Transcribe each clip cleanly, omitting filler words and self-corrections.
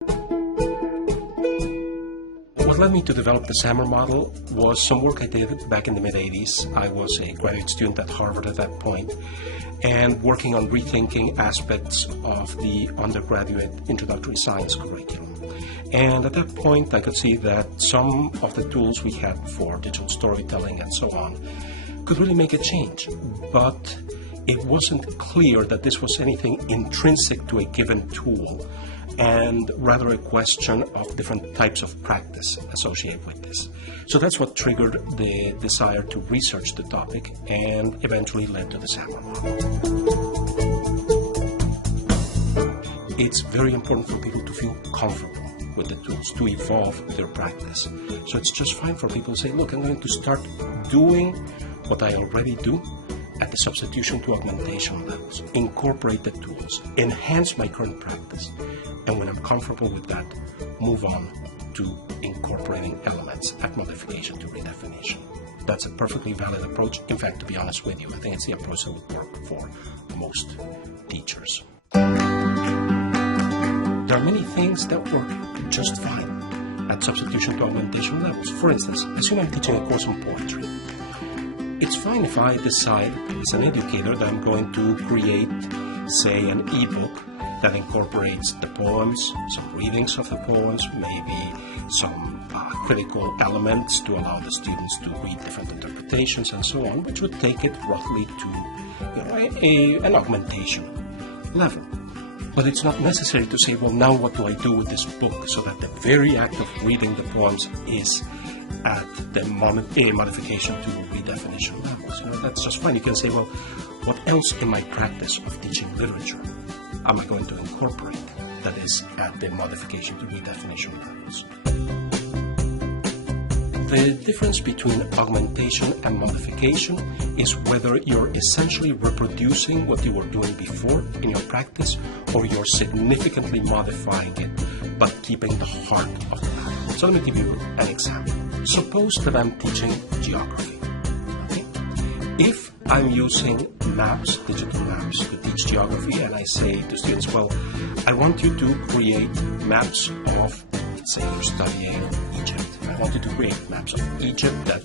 What led me to develop the SAMR model was some work I did back in the mid-80s. I was a graduate student at Harvard at that point, and working on rethinking aspects of the undergraduate introductory science curriculum. And at that point, I could see that some of the tools we had for digital storytelling and so on could really make a change. But it wasn't clear that this was anything intrinsic to a given tool, and rather a question of different types of practice associated with this. So that's what triggered the desire to research the topic and eventually led to the SAMR model. It's very important for people to feel comfortable with the tools, to evolve their practice. So it's just fine for people to say, look, I'm going to start doing what I already do at the substitution to augmentation levels, incorporate the tools, enhance my current practice, and when I'm comfortable with that, move on to incorporating elements at modification to redefinition. That's a perfectly valid approach. In fact, to be honest with you, I think it's the approach that would work for most teachers. There are many things that work just fine at substitution to augmentation levels. For instance, assume I'm teaching a course on poetry. It's fine if I decide as an educator that I'm going to create, say, an ebook that incorporates the poems, some readings of the poems, maybe some critical elements to allow the students to read different interpretations and so on, which would take it roughly to an augmentation level. But it's not necessary to say, well, now what do I do with this book, so that the very act of reading the poems is at the modification to redefinition levels. That's just fine. You can say, well, what else in my practice of teaching literature am I going to incorporate that is at the modification to redefinition levels? The difference between augmentation and modification is whether you're essentially reproducing what you were doing before in your practice, or you're significantly modifying it but keeping the heart of the matter. So let me give you an example. Suppose that I'm teaching geography. Okay? If I'm using maps, digital maps, to teach geography, and I say to students, well, I want you to create maps of, let's say you're studying Egypt. I want you to create maps of Egypt that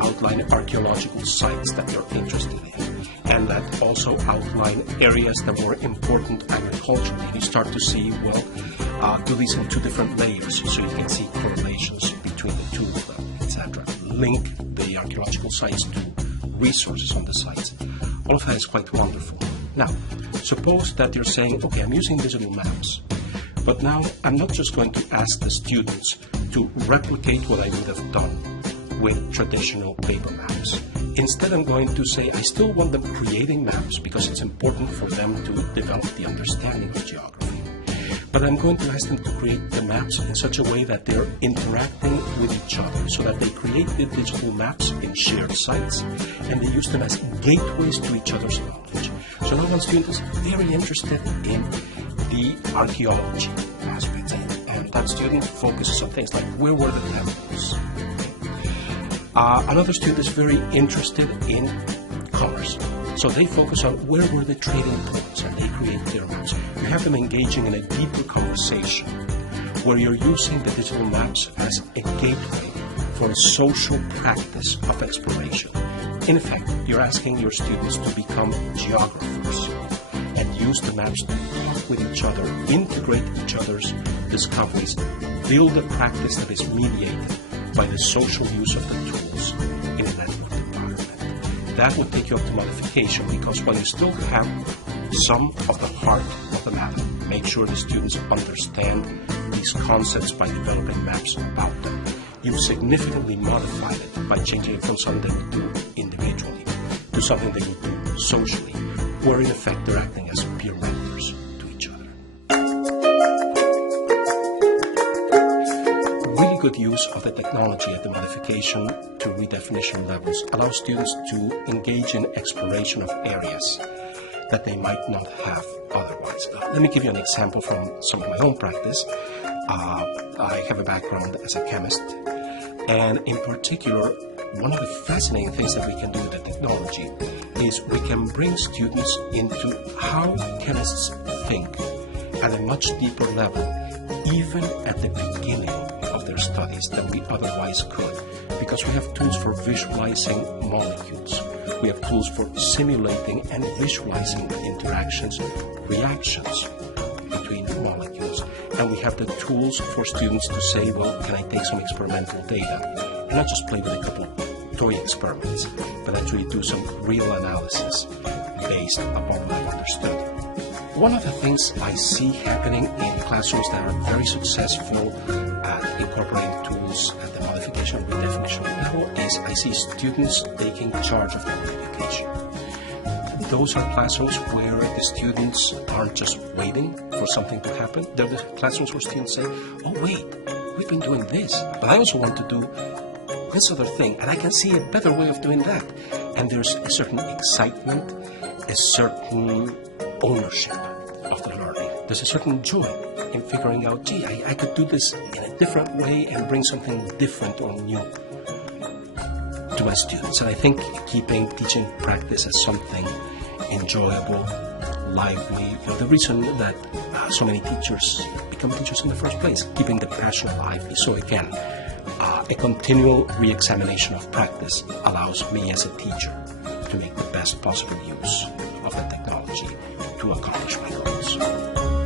outline archaeological sites that you're interested in, and that also outline areas that were important agriculturally. You start to see, well, do these in two different layers so you can see correlations between the two of them, etc. Link the archaeological sites to resources on the sites. All of that is quite wonderful. Now, suppose that you're saying, okay, I'm using digital maps, but now I'm not just going to ask the students to replicate what I would have done with traditional paper maps. Instead, I'm going to say I still want them creating maps because it's important for them to develop the understanding of geography. But I'm going to ask them to create the maps in such a way that they're interacting with each other, so that they create the digital maps in shared sites and they use them as gateways to each other's knowledge. So now one student is very interested in the archaeology aspects, and that student focuses on things like where were the temples. Another student is very interested in commerce, so they focus on where were the trading points, and they create their maps. You have them engaging in a deeper conversation where you're using the digital maps as a gateway for a social practice of exploration. In effect, you're asking your students to become geographers and use the maps to talk with each other, integrate each other's discoveries, build a practice that is mediated by the social use of the tools in a network environment. That would take you up to modification, because while you still have some of the heart of the matter, make sure the students understand these concepts by developing maps about them. You've significantly modified it by changing it from something they would do individually to something they would do socially, where in effect they're acting as peer mentors to each other. Really good use of the technology at the modification to redefinition levels allows students to engage in exploration of areas that they might not have otherwise. Let me give you an example from some of my own practice. I have a background as a chemist, and in particular, one of the fascinating things that we can do with the technology is we can bring students into how chemists think at a much deeper level even at the beginning of their studies than we otherwise could, because we have tools for visualizing molecules. We have tools for simulating and visualizing interactions, reactions between molecules. And we have the tools for students to say, well, can I take some experimental data? And not just play with a couple of toy experiments, but actually do some real analysis based upon what I've understood. One of the things I see happening in classrooms that are very successful at incorporating tools at the modification and redefinition level is I see students taking charge of their education. Those are classrooms where the students aren't just waiting for something to happen. They're the classrooms where students say, oh wait, we've been doing this, but I also want to do this other thing, and I can see a better way of doing that. And there's a certain excitement, a certain ownership of the learning. There's a certain joy in figuring out, gee, I could do this in a different way and bring something different or new to my students. And I think keeping teaching practice as something enjoyable, lively, the reason that so many teachers become teachers in the first place, keeping the passion lively. So again, a continual re-examination of practice allows me as a teacher to make the best possible use of the technology to accomplish my goals.